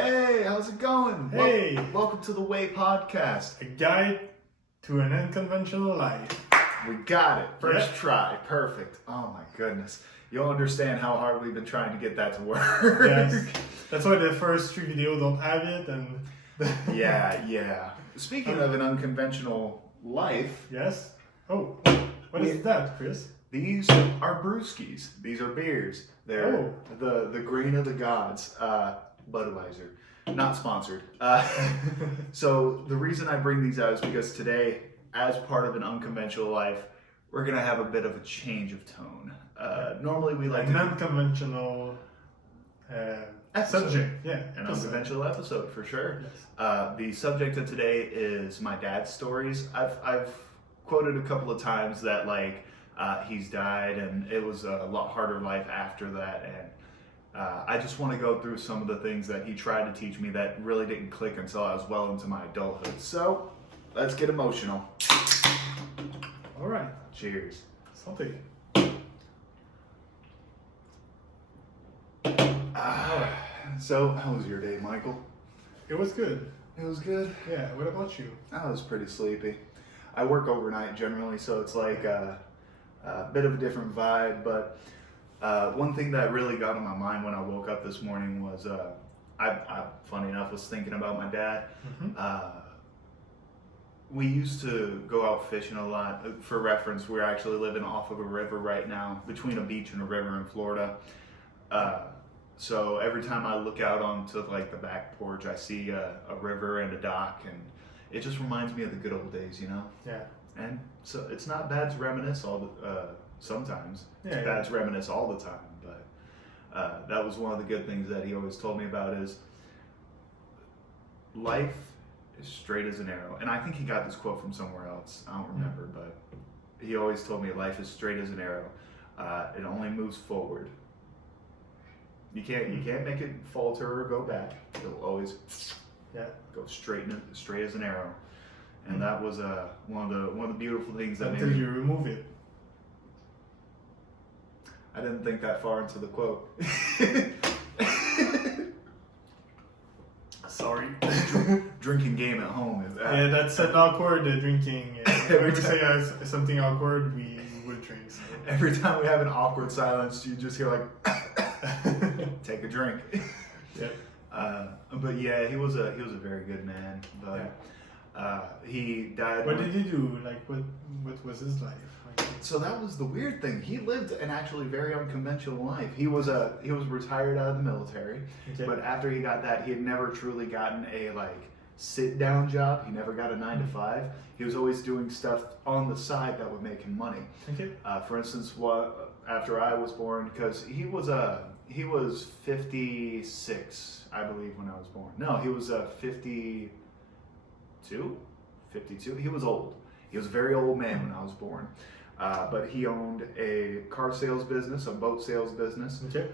Hey, how's it going? Hey! Welcome to the Way Podcast. A guide to an unconventional life. We got it. First try. Perfect. Oh my goodness. You'll understand how hard we've been trying to get that to work. Yes. That's why the first 3 videos don't have it and... Yeah. Speaking of an unconventional life... Yes? Oh, what is that, Chris? These are brewskis. These are beers. They're the grain of the gods. Budweiser. Not sponsored. So the reason I bring these out is because today, as part of an unconventional life, we're going to have a bit of a change of tone. Normally we like an unconventional subject. Yeah. An unconventional episode, for sure. Yes. The subject of today is my dad's stories. I've quoted a couple of times that he's died and it was a lot harder life after that, and I just want to go through some of the things that he tried to teach me that really didn't click until I was well into my adulthood. So, let's get emotional. All right. Cheers. Something. So, how was your day, Michael? It was good. It was good? Yeah, what about you? I was pretty sleepy. I work overnight generally, so it's like a bit of a different vibe, but one thing that really got on my mind when I woke up this morning was, I funny enough, was thinking about my dad. Mm-hmm. We used to go out fishing a lot. For reference, we're actually living off of a river right now, between a beach and a river in Florida. So every time I look out onto the back porch, I see a river and a dock, and it just reminds me of the good old days, you know? Yeah. And so it's not bad to reminisce sometimes. Yeah, It's bad to reminisce all the time, but that was one of the good things that he always told me about is life is straight as an arrow. And I think he got this quote from somewhere else. I don't remember, but he always told me life is straight as an arrow. It only moves forward. You can't make it falter or go back. It'll always go straight as an arrow. And that was one of the beautiful things that until you remove it. I didn't think that far into the quote. Sorry. Drinking game at home is that. Yeah, that's an awkward drinking. Every time we say something awkward, we would drink. So. Every time we have an awkward silence, you just hear take a drink. Yeah. But yeah, he was a very good man. But he died. What did he do? What was his life? So that was the weird thing. He lived an actually very unconventional life. He was retired out of the military, but after he got that, he had never truly gotten a sit down job. He never got a 9 to 5. He was always doing stuff on the side that would make him money. Okay. For instance, after I was born, because he was 56, I believe, when I was born. No, he was 52. He was old. He was a very old man when I was born. But he owned a car sales business, a boat sales business. Okay.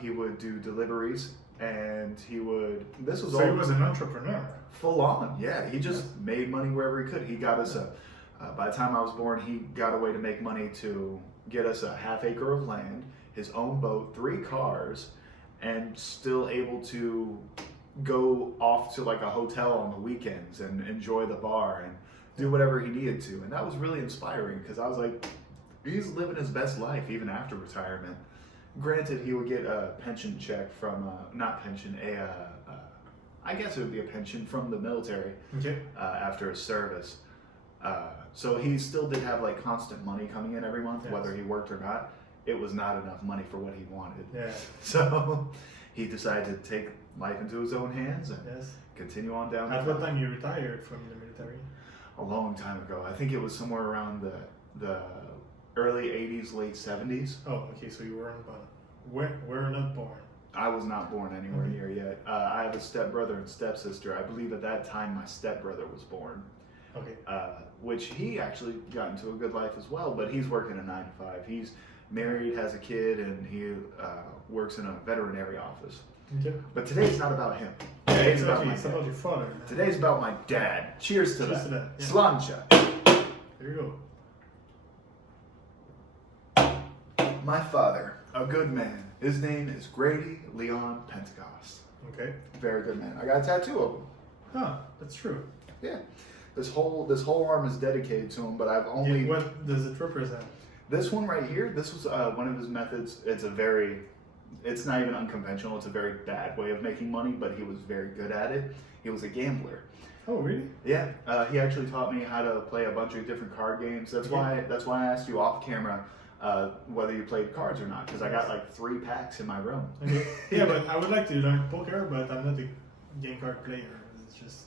He would do deliveries, and he was an entrepreneur. Full on, yeah. He just made money wherever he could. He got us by the time I was born, he got a way to make money to get us a ½ acre of land, his own boat, 3 cars, and still able to go off to a hotel on the weekends and enjoy the bar and do whatever he needed to. And that was really inspiring because I was like, he's living his best life even after retirement. Granted, he would get a pension check from, I guess it would be a pension from the military after his service. So he still did have constant money coming in every month, whether he worked or not. It was not enough money for what he wanted. Yeah. So he decided to take life into his own hands and continue on down. At what time you retired from the military? A long time ago. I think it was somewhere around the early 80s, late 70s. Oh, okay, so you weren't born. We're not born. I was not born anywhere near yet. I have a stepbrother and stepsister. I believe at that time my stepbrother was born. Okay. Which he actually got into a good life as well, but he's working a 9 to 5. He's married, has a kid, and he works in a veterinary office. Okay. But today's not about him. It's about your father. Today's about my dad. Cheers to that. Yeah. Slancha. There you go. My father, a good man. His name is Grady Leon Pentecost. Okay. Very good man. I got a tattoo of him. Huh, that's true. Yeah. This whole arm is dedicated to him, but I've only... Yeah, what does it represent? This one right here, this was one of his methods. It's not even unconventional. It's a very bad way of making money, but he was very good at it. He was a gambler. Oh, really? Yeah, he actually taught me how to play a bunch of different card games. That's why I asked you off camera whether you played cards or not, because I got like 3 packs in my room. Okay. Yeah, but I would like to learn poker, but I'm not a game card player. It's just...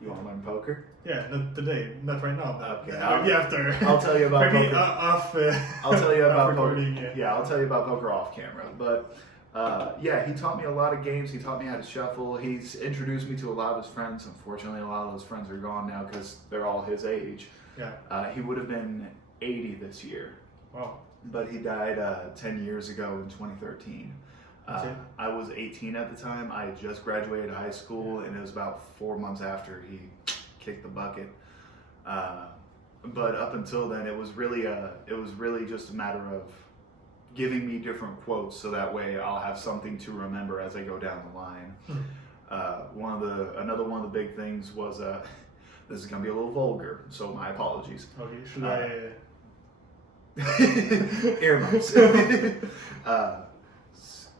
You want to learn poker? Yeah, not today, not right now. But Okay, maybe after. I'll tell you about maybe poker. Off. I'll tell you about poker. Yeah. Yeah, I'll tell you about poker off camera. But yeah, he taught me a lot of games. He taught me how to shuffle. He's introduced me to a lot of his friends. Unfortunately, a lot of those friends are gone now because they're all his age. Yeah. He would have been 80 this year. Wow. But he died 10 years ago in 2013. Okay. I was 18 at the time. I had just graduated high school, and it was about 4 months after he kicked the bucket. But up until then, it was really just a matter of giving me different quotes, so that way I'll have something to remember as I go down the line. Another one of the big things was this is gonna be a little vulgar, so my apologies. Okay. Should I? Earmuffs.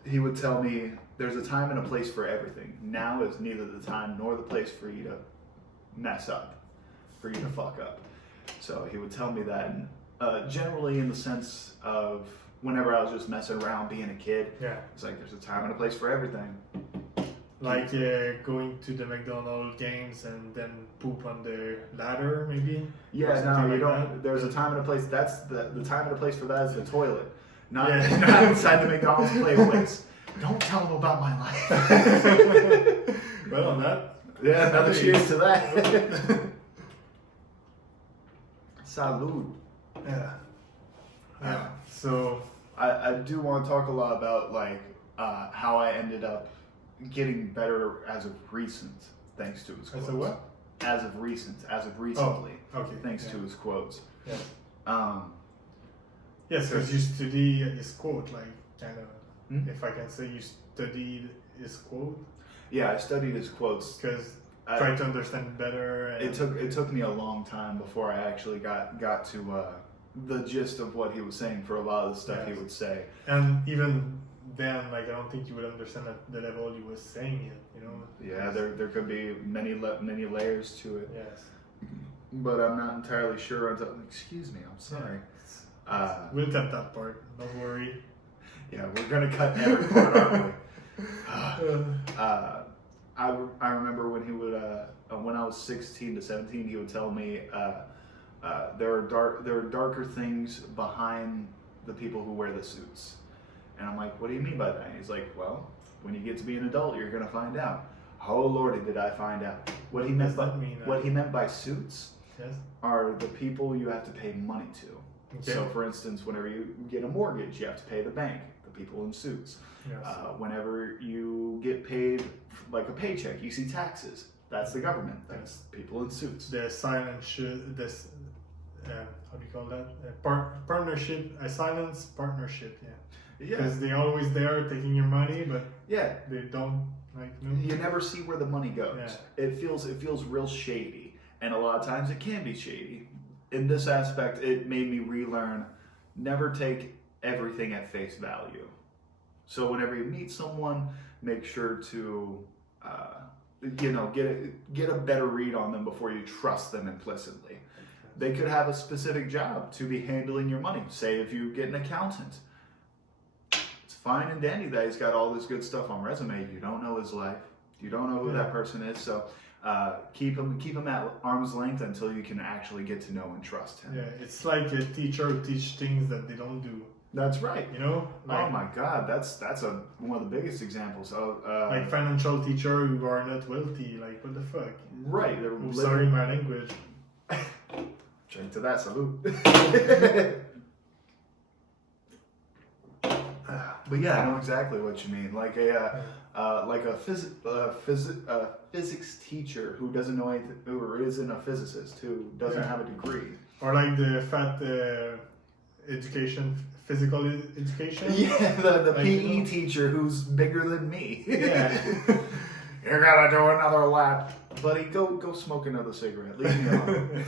He would tell me, there's a time and a place for everything. Now is neither the time nor the place for you to mess up, for you to fuck up. So he would tell me that, and generally in the sense of whenever I was just messing around being a kid, Yeah. it's like there's a time and a place for everything. Like going to the McDonald's games and then poop on the ladder, maybe? Yeah, Or no, something you like don't. that? There's a time and a place. That's the time and a place for that is the toilet, not, Yeah. not inside the McDonald's place. Don't tell them about my life. Well, on that. Yeah, another cheers to that. Salud. Yeah. Yeah. So. I do want to talk a lot about like how I ended up getting better as of recent, thanks to his quotes. As a what? As of recently. Oh, okay. Thanks to his quotes. Yeah. Yes, because you study his quote, like kind of. If I can say, you studied his quote. Yeah, I studied his quotes because try to understand it better. And it took me a long time before I actually got to the gist of what he was saying for a lot of the stuff he would say. And even then, like I don't think you would understand at the level he was saying it. You know. Yeah, there could be many layers to it. Yes. But I'm not entirely sure. Excuse me, I'm sorry. We'll cut that part. Don't worry. Yeah, we're gonna cut every part, aren't we? I remember when he would when I was 16 to 17, he would tell me there are darker things behind the people who wear the suits, and I'm like, what do you mean by that? And he's like, well, when you get to be an adult, you're gonna find out. Oh lordy, did I find out what he meant by suits? Yes. Are the people you have to pay money to. Okay. So, for instance, whenever you get a mortgage, you have to pay the bank, the people in suits. Yes. Whenever you get paid like a paycheck, you see taxes. That's the government. That's people in suits. The silent this how do you call that? Partnership, a silence partnership. Yeah. Yeah. Because they're always there taking your money, but Yeah. they don't like. You never see where the money goes. Yeah. It feels real shady, and a lot of times it can be shady. In this aspect, it made me relearn never take everything at face value. So whenever you meet someone, make sure to get a better read on them before you trust them implicitly. They could have a specific job to be handling your money. Say if you get an accountant, it's fine and dandy that he's got all this good stuff on resume. You don't know his life. You don't know who that person is. So keep him at arm's length until you can actually get to know and trust him. Yeah, it's like a teacher who teach things that they don't do. That's right. You know? Like, oh my God, that's one of the biggest examples. Like financial teacher who are not wealthy. Like what the fuck? Right. I'm sorry, my language. Drink to that, salute. But yeah, I know exactly what you mean. Like a physics teacher who doesn't know anything, or isn't a physicist who doesn't have a degree. Or like the fat education physical education. Yeah, the Like, PE teacher who's bigger than me. Yeah. You gotta do another lap. Buddy, go smoke another cigarette. Leave me alone.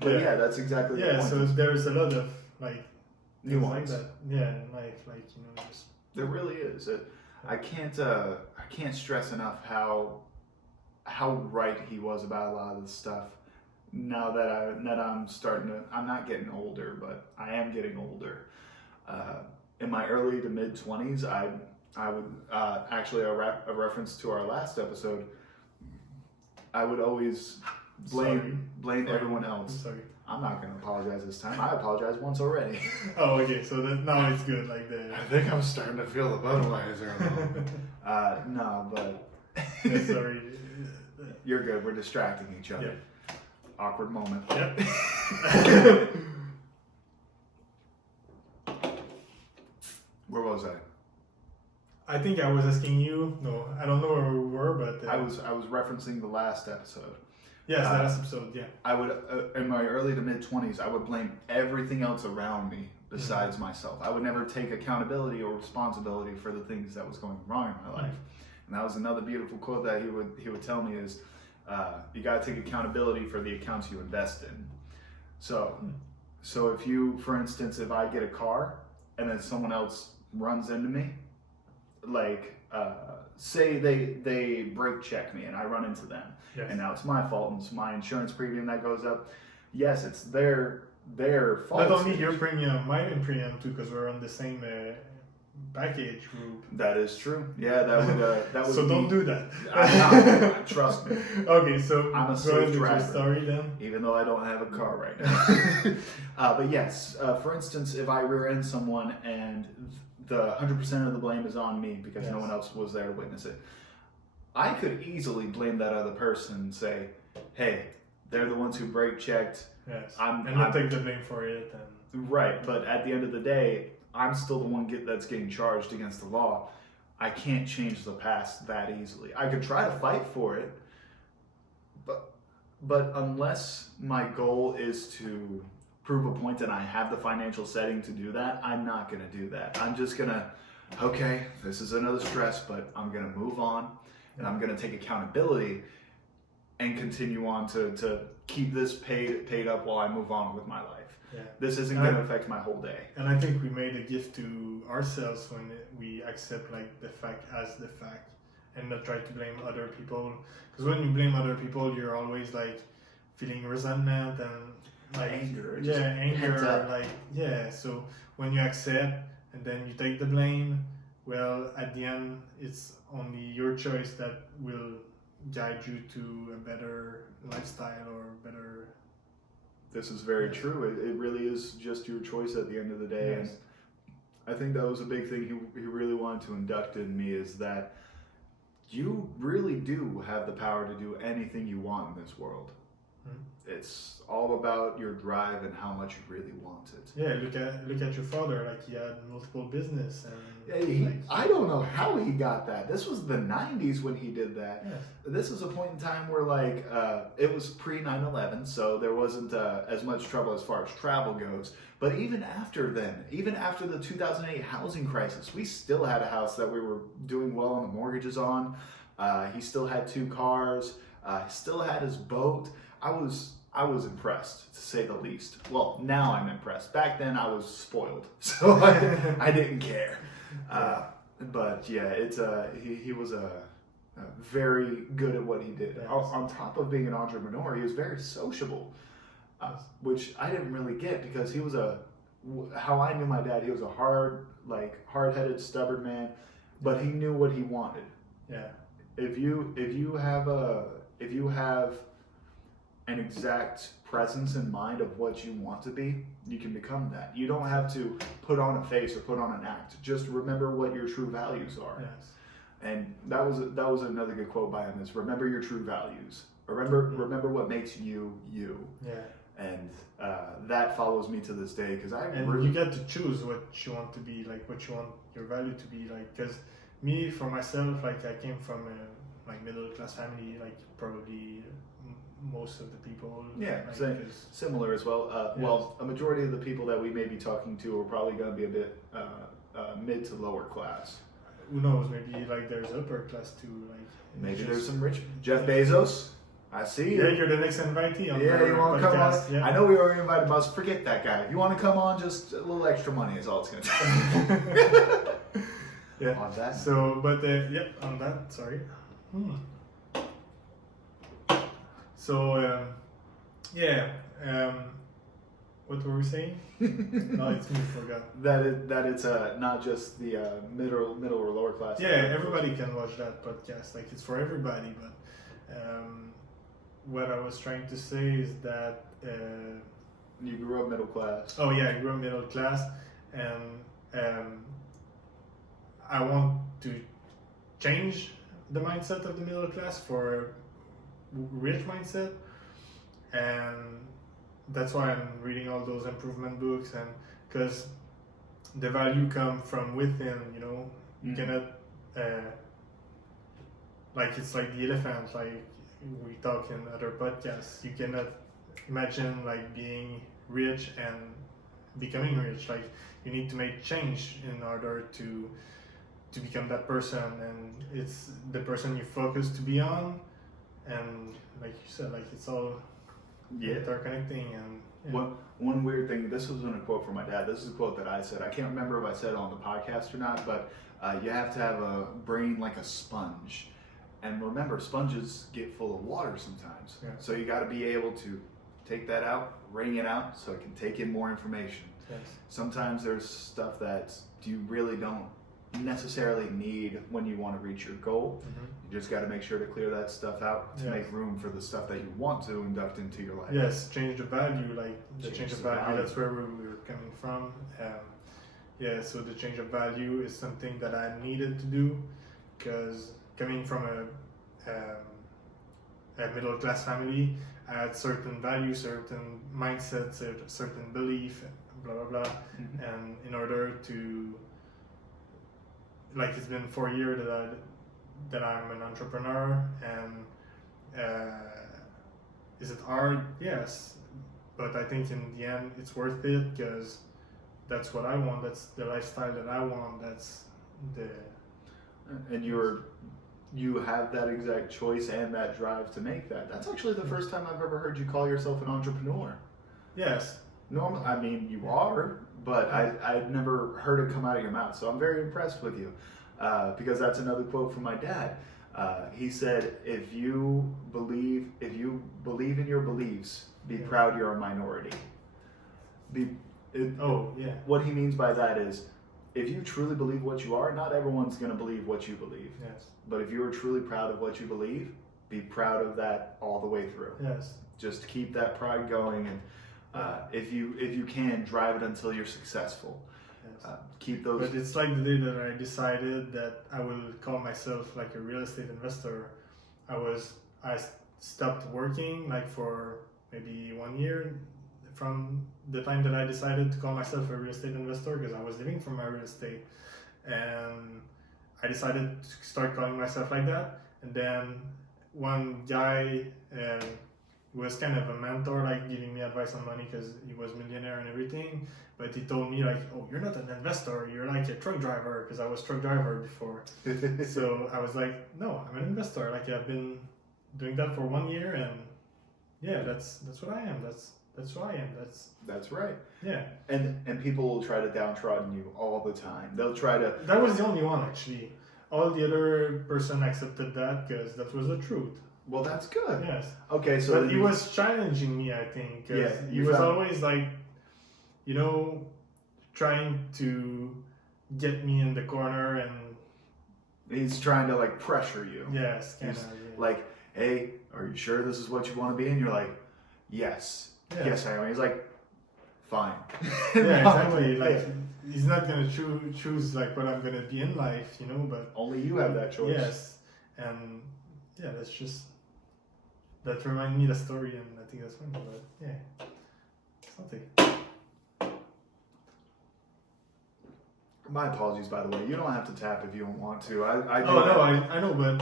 But yeah, that's exactly the Yeah, point. so there's a lot of like things like Nuance. that. Yeah, in life, like just There really is. I can't stress enough how right he was about a lot of this stuff. Now that I'm not getting older, but I am getting older. In my early to mid 20s, I would actually a reference to our last episode. I would always blame everyone else. Sorry. I'm not going to apologize this time. I apologized once already. Oh, okay. So now it's good. Like I think I'm starting to feel the Budweiser a little bit. No, but Yeah, sorry. you're good. We're distracting each other. Yeah. Awkward moment. Yep. Where was I? I think I was asking you. No, I don't know where we were, but I was referencing the last episode. Yes, the last episode. Yeah. I would, in my early to mid 20s, I would blame everything else around me besides myself. I would never take accountability or responsibility for the things that was going wrong in my life. And that was another beautiful quote that he would tell me is, you got to take accountability for the accounts you invest in. So if you, for instance, if I get a car and then someone else runs into me, like say they brake check me and I run into them. Yes. And now it's my fault and it's my insurance premium that goes up. Yes, it's their fault. Not only your premium, mine premium too, because we're on the same package group. That is true. Yeah, that would. So don't do that. I'm not. Trust me. Okay, so I'm a go safe ahead with your driver. story then. Even though I don't have a car right now. But yes, for instance, if I rear end someone and the 100% of the blame is on me because no one else was there to witness it, I could easily blame that other person and say, hey, they're the ones who brake checked. Yes. I'm not take the blame for it. And right, but at the end of the day, I'm still the one that's getting charged against the law. I can't change the past that easily. I could try to fight for it, but unless my goal is to prove a point and I have the financial setting to do that, I'm not going to do that. I'm just going to, okay, this is another stress, but I'm going to move on and I'm going to take accountability and continue on to keep this paid up while I move on with my life. yeah. This isn't going to affect my whole day. And I think we made a gift to ourselves when we accept like the fact as the fact and not try to blame other people. Because when you blame other people, you're always like feeling resentment and like Anger. Yeah, Heads anger. up. Like yeah. So when you accept and then you take the blame, well, at the end, it's only your choice that will guide you to a better lifestyle or better. This is very Yes. true. It really is just your choice at the end of the day. Yes. And I think that was a big thing he really wanted to induct in me is that you really do have the power to do anything you want in this world. It's all about your drive and how much you really want it. Yeah, look at your father. Like he had multiple business and. I don't know how he got that. This was the 90s when he did that. Yes. This was a point in time where like it was pre 9/11, so there wasn't as much trouble as far as travel goes. But even after then, even after the 2008 housing crisis, we still had a house that we were doing well on the mortgages on. He still had 2 cars. He still had his boat. I was impressed, to say the least. Well, now I'm impressed. Back then, I was spoiled, so I didn't care. But yeah, it's he was very good at what he did. Yes. On top of being an entrepreneur, he was very sociable, which I didn't really get because he was how I knew my dad. He was a hard-headed, stubborn man, but he knew what he wanted. Yeah. If you have an exact presence in mind of what you want to be, you can become that. You don't have to put on a face or put on an act. Just remember what your true values are. Yes. And that was another good quote by him is remember your true values. Remember what makes you you. Yeah. And that follows me to this day because You get to choose what you want to be, like what you want your value to be, like. Because me, for myself, like I came from a like middle class family, like probably most of the people. Yeah, like, same. 'cause- Similar as well. Well, a majority of the people that we may be talking to are probably going to be a bit mid to lower class. who knows? Maybe like there's upper class too. Like Maybe it's there's just- some rich. Jeff Bezos, I see you. Yeah, you're the next invitee on Yeah, our you want to come on? podcast. Yeah. I know we already invited us. Forget that guy. If you want to come on, just a little extra money is all it's going to take. Yeah. On that. So, but yep, on that, sorry. So, yeah, what were we saying? No, it's me, forgot. That it's not just the middle or lower class. Yeah, everybody can watch that podcast. Like, it's for everybody. But what I was trying to say is that. You grew up middle class. Oh yeah, I grew up middle class, and I want to change the mindset of the middle class for a rich mindset, and that's why I'm reading all those improvement books, and because the value come from within, you know. You cannot like, it's like the elephant, like we talk in other podcasts. You cannot imagine like being rich and becoming rich. Like, you need to make change in order to become that person, and it's the person you focus to be on, and like you said, like it's all interconnecting. And One weird thing, this was in a quote from my dad. This is a quote that I said. I can't remember if I said it on the podcast or not, but you have to have a brain like a sponge. And remember, sponges get full of water sometimes. Yeah. So you got to be able to take that out, wring it out, so it can take in more information. yes. Sometimes there's stuff that you really don't necessarily need when you want to reach your goal. You just got to make sure to clear that stuff out to Yes. make room for the stuff that you want to induct into your life. Yes, change the value, like the Change change of the value, value. that's where we were coming from. Yeah, so the change of value is something that I needed to do, because coming from a middle class family, I had certain values, certain mindsets, certain belief, blah blah blah. And in order to, like, it's been 4 years that I'm an entrepreneur, and is it hard? Yes, but I think in the end it's worth it, because that's what I want. That's the lifestyle that I want. That's the And you have that exact choice and that drive to make that. That's actually the first time I've ever heard you call yourself an entrepreneur. yes. Normally, I mean, you are, but I've never heard it come out of your mouth. So I'm very impressed with you, because that's another quote from my dad. He said, "If you believe in your beliefs, be Yeah. proud you're a minority." Oh yeah. What he means by that is, if you truly believe what you are, not everyone's going to believe what you believe. Yes. But if you are truly proud of what you believe, be proud of that all the way through. Yes. Just keep that pride going, and if you can, drive it until you're successful. Yes. Keep those. But it's like the day that I decided that I will call myself like a real estate investor. I stopped working like for maybe 1 year from the time that I decided to call myself a real estate investor, because I was living from my real estate, and I decided to start calling myself like that. And then one guy was kind of a mentor, like giving me advice on money, because he was millionaire and everything. But he told me like, "Oh, you're not an investor. You're like a truck driver," because I was truck driver before. So I was like, "No, I'm an investor. Like, I've been doing that for 1 year, and yeah, that's what I am. That's who I am. That's right. Yeah." And people will try to downtrodden you all the time. They'll try to. That was the only one, actually. All the other person accepted that because that was the truth. Well, that's good. Yes. Okay, so But he was challenging me, I think. 'Cause Yeah, he you was found- always like, you know, trying to get me in the corner, and he's trying to like pressure you. yes, kind He's of. Yeah. Like, hey, are you sure this is what you want to be? And you're like, yes, Yeah. yes, I am. He's like, fine. Yeah, exactly. Like, Yeah. he's not gonna choose like what I'm gonna be in life, you know. But Only you have that choice. yes, and yeah, that reminded me the story, and I think that's funny. But yeah, something. My apologies, by the way. You don't have to tap if you don't want to. I do. Oh no, I know, but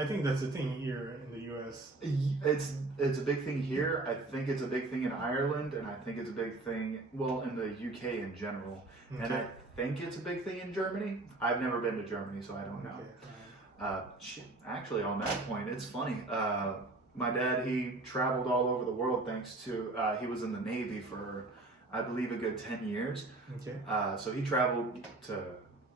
I think that's the thing here in the US. It's a big thing here. I think it's a big thing in Ireland, and I think it's a big thing, well, in the UK in general. Okay. And I think it's a big thing in Germany. I've never been to Germany, so I don't know. Okay. Actually, on that point, it's funny. My dad, he traveled all over the world thanks to, he was in the Navy for, I believe, a good 10 years. Okay. So he traveled to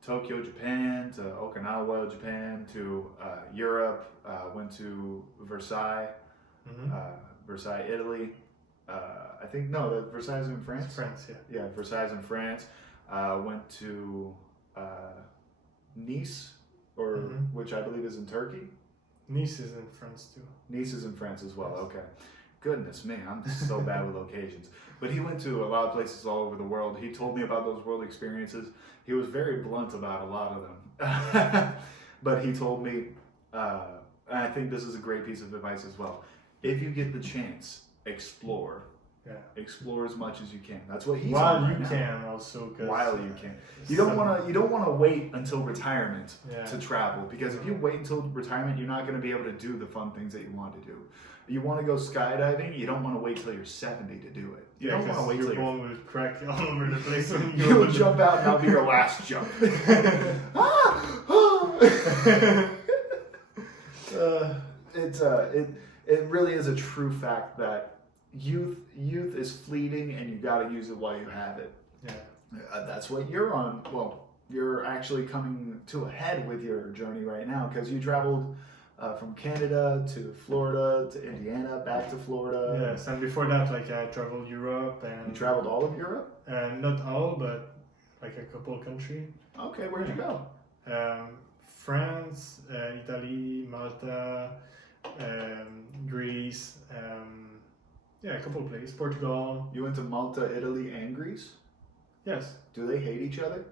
Tokyo, Japan, to Okinawa, Japan, to Europe, went to Versailles, Mm-hmm. Versailles, Italy. I think, no, Versailles is in France? France, yeah. Yeah, Versailles in France. Went to Nice, or which I believe is in Turkey. Nice is in France too. Nice is in France as well. Yes. Okay. Goodness me, I'm so bad with locations. But he went to a lot of places all over the world. He told me about those world experiences. He was very blunt about a lot of them. But he told me, and I think this is a great piece of advice as well. If you get the chance, explore. Yeah. Explore as much as you can. That's what he's While on right you now. can also. While you can. You don't want to wait until retirement Yeah. to travel, because if you wait until retirement, you're not going to be able to do the fun things that you want to do. You want to go skydiving, you don't want to wait till you're 70 to do it. You don't want to wait till your you're bone will crack all over the place when you you'll jump out and that'll be your last jump. It really is a true fact that youth is fleeting, and you got to use it while you have it. Yeah. That's what you're on. Well, you're actually coming to a head with your journey right now, because you traveled from Canada to Florida to Indiana, back to Florida. Yes, and before that, like I traveled Europe and You traveled all of Europe? not all, but like a couple country. Okay, where'd you go? France, Italy, Malta, Greece. A couple of places. Portugal. You went to Malta, Italy, and Greece? Yes. Do they hate each other?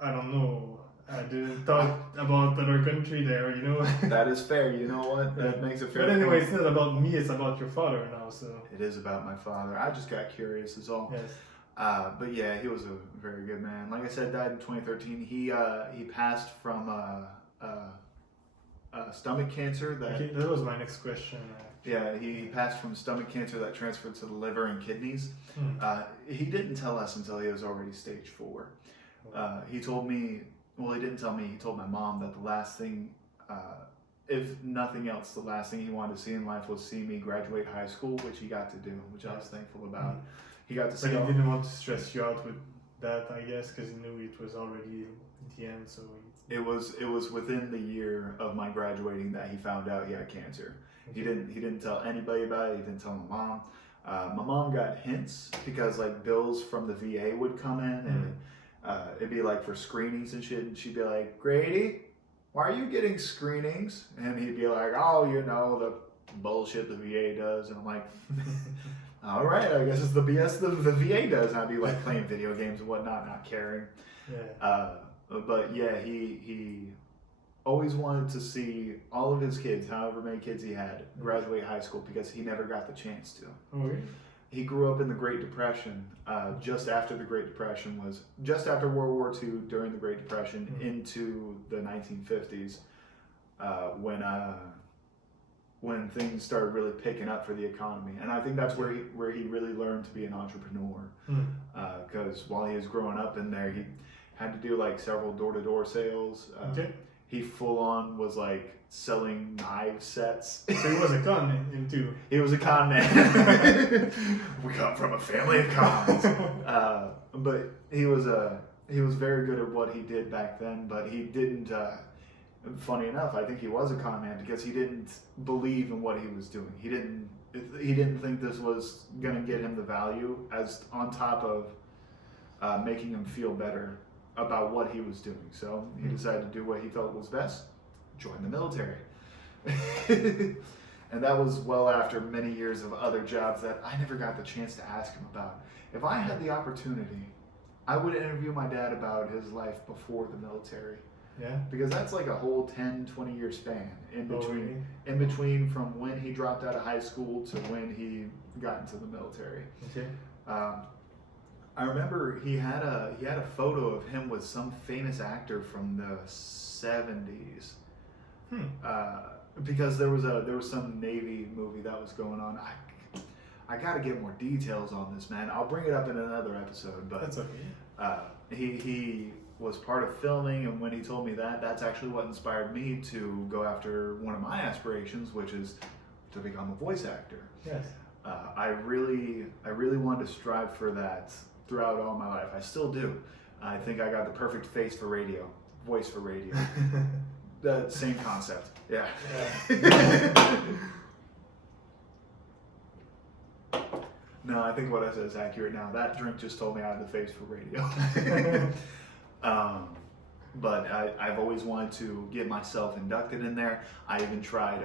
I don't know. I didn't talk about other country there, you know. That is fair. You know what? That makes it fair. But anyway, it's not about me. It's about your father now. So. It is about my father. I just got curious is all. Yes. But yeah, he was a very good man. Like I said, died in 2013. He passed from stomach cancer. That was my next question. Yeah, he passed from stomach cancer that transferred to the liver and kidneys. He didn't tell us until he was already stage 4. He told me, well, he didn't tell me, he told my mom that the last thing, if nothing else, the last thing he wanted to see in life was see me graduate high school, which he got to do, which I was thankful about. He got to see. But he didn't want to stress you out with that, I guess, because he knew it was already at the end. So It was within the year of my graduating that he found out he had cancer. Okay. He didn't tell anybody about it. He didn't tell my mom. My mom got hints because like bills from the VA would come in, and it'd be like for screenings and shit. And she'd be like, "Grady, why are you getting screenings?" And he'd be like, "Oh, you know, the bullshit the VA does." And I'm like, "All right, I guess it's the BS the VA does." And I'd be like playing video games and whatnot, not caring. Yeah. But yeah, he always wanted to see all of his kids, however many kids he had, graduate high school, because he never got the chance to. Oh, really? He grew up in the Great Depression, just after the Great Depression was, just after World War II, during the Great Depression, into the 1950s, when things started really picking up for the economy. And I think that's where he really learned to be an entrepreneur, because while he was growing up in there, he had to do like several door-to-door sales. Okay. He full on was like selling knife sets. So he was a con in too. He was a con man. We come from a family of cons. But he was very good at what he did back then. But he didn't. Funny enough, I think he was a con man because he didn't believe in what he was doing. He didn't think this was gonna get him the value as on top of making him feel better about what he was doing. So he decided to do what he felt was best, join the military. And that was well after many years of other jobs that I never got the chance to ask him about. If I had the opportunity, I would interview my dad about his life before the military. Yeah. Because that's like a whole 10, 20 year span in between, really? from when he dropped out of high school to when he got into the military. Okay. I remember he had a photo of him with some famous actor from the 70s. Because there was some Navy movie that was going on. I got to get more details on this, man. I'll bring it up in another episode. But That's okay. he was part of filming, and when he told me that, that's actually what inspired me to go after one of my aspirations, which is to become a voice actor. Yes. I really wanted to strive for that throughout all my life. I still do. I think I got the perfect face for radio, voice for radio. The same concept. Yeah. No, I think what I said is accurate now. That drink just told me I had the face for radio. But I've always wanted to get myself inducted in there. I even tried,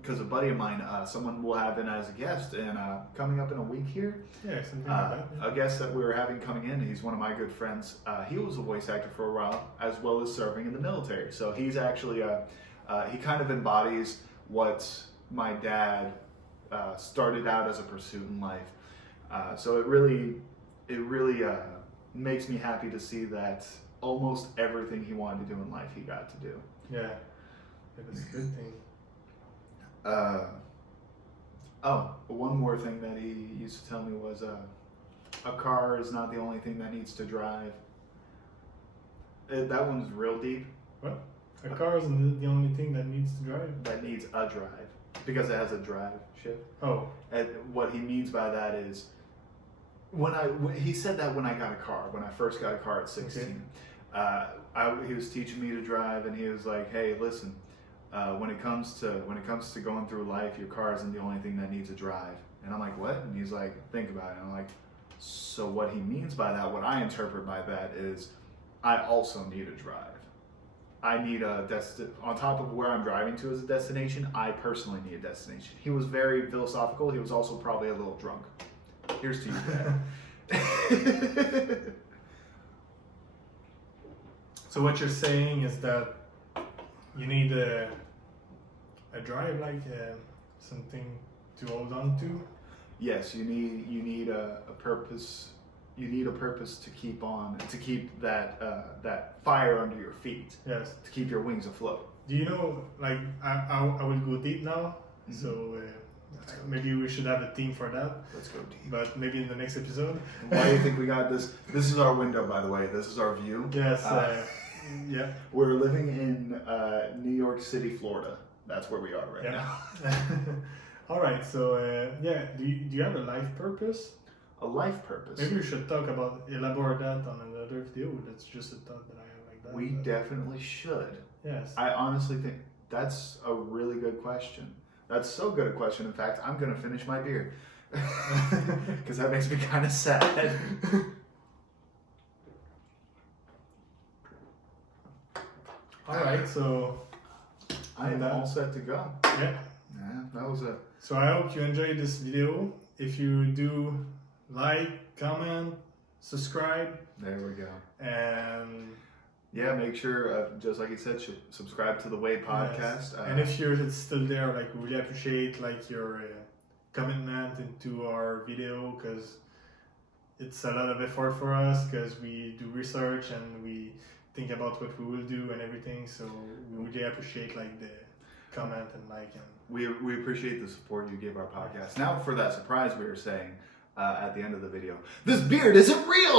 because a buddy of mine, someone will have in as a guest, and coming up in a week here, Yeah, something like that. a guest that we were having coming in, he's one of my good friends. He was a voice actor for a while, as well as serving in the military. So he's actually, he kind of embodies what my dad started out as a pursuit in life. So it really makes me happy to see that almost everything he wanted to do in life, he got to do. Yeah, that's a good thing. One more thing that he used to tell me was a car is not the only thing that needs to drive. That one's real deep. What? A car isn't the only thing that needs to drive. That needs a drive because it has a drive shift. Oh, And what he means by that is he said that when I got a car, when I first got a car at 16. He was teaching me to drive, and he was like, "Hey, listen, when it comes to going through life, your car isn't the only thing that needs a drive." And I'm like, "What?" And he's like, "Think about it." And I'm like, "So what he means by that, what I interpret by that is, I also need a drive. I need on top of where I'm driving to as a destination, I personally need a destination." He was very philosophical. He was also probably a little drunk. Here's to you, Dad. so what you're saying is that you need a drive, like something to hold on to. Yes, you need a purpose. You need a purpose to keep on, to keep that fire under your feet, Yes. to keep your wings afloat. Do you know, like, I will go deep now, so Let's go maybe we should have a theme for that, Let's go deep. but maybe in the next episode. Why do you think we got this? This is our window, by the way. This is our view. Yes, yeah. We're living in New York City, Florida. That's where we are right now. All right, so do you have a life purpose? A life purpose. Maybe we should elaborate that on another video. That's just a thought that I have like that. We but- definitely should. Yes. I honestly think that's a really good question. That's so good a question. In fact, I'm going to finish my beer because that makes me kind of sad. All right, so I am all set to go. yeah. Yeah, that was a... So I hope you enjoyed this video. If you do, like, comment, subscribe, There we go. and Yeah, make sure, just like you said, subscribe to the Way podcast. yes. And if you're still there, like, we really appreciate like your commitment into our video, because it's a lot of effort for us, because we do research and we think about what we will do and everything. So we really appreciate like the comment and like. And we appreciate the support you give our podcast. Now for that surprise we were saying at the end of the video. This beard isn't real!